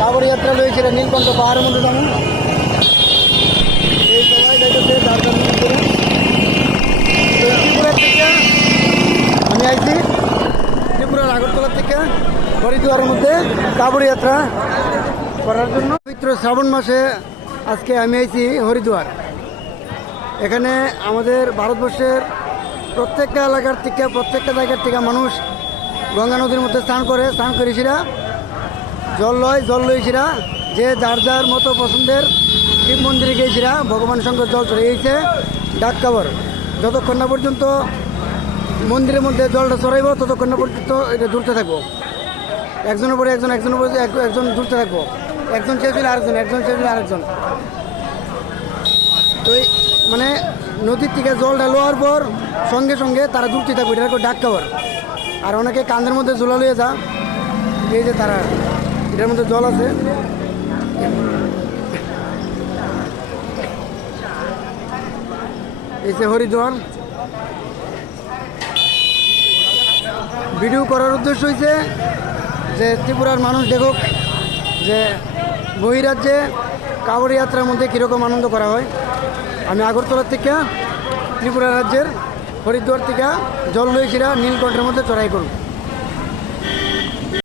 কাবড় যাত্রা রয়েছে নীলকণ্ঠ পাহাড়ের মধ্যে যেমন এই সবাই যাইতেছে ত্রিপুরার থেকে আমি আইছি ত্রিপুরার আগরতলা থেকে হরিদ্বারের মধ্যে কাবড় যাত্রা করার জন্য পবিত্র শ্রাবণ মাসে আজকে আমি আইছি হরিদ্বার। এখানে আমাদের ভারতবর্ষের প্রত্যেকটা এলাকার থেকে প্রত্যেকটা জায়গার থেকে মানুষ গঙ্গা নদীর মধ্যে স্নান করেছিরা জল লইছিরা যে যার যার মতো পছন্দের শিব মন্দিরে গিয়েছিরা ভগবান সঙ্গে জল চলে গিয়েছে ডাক কাবর যতক্ষণ না পর্যন্ত মন্দিরের মধ্যে জলটা চড়াইব ততক্ষণ না পর্যন্ত এটা জুড়তে থাকবো। একজনের পরে একজন একজন জুড়তে থাকবো। একজন শেষ হলে আরেকজন তো মানে নদীর থেকে জলটা লোয়ার পর সঙ্গে সঙ্গে তারা জুড়তে থাকবে, এটা ডাক কাবর। আর অনেকে কান্দের মধ্যে ঝোলা লইয়ে যা, এই যে তারা এটার মধ্যে জল আছে, এই যে হরিদ্বার। ভিডিও করার উদ্দেশ্য হয়েছে যে ত্রিপুরার মানুষ দেখুক যে বহিরাজ্যে কাবড় যাত্রার মধ্যে কীরকম আনন্দ করা হয়। আমি আগরতলার থেকে ত্রিপুরা রাজ্যের হরিদ্বার থেকে জল লইছিরা নীলকণ্ঠের মধ্যে চড়াই করব।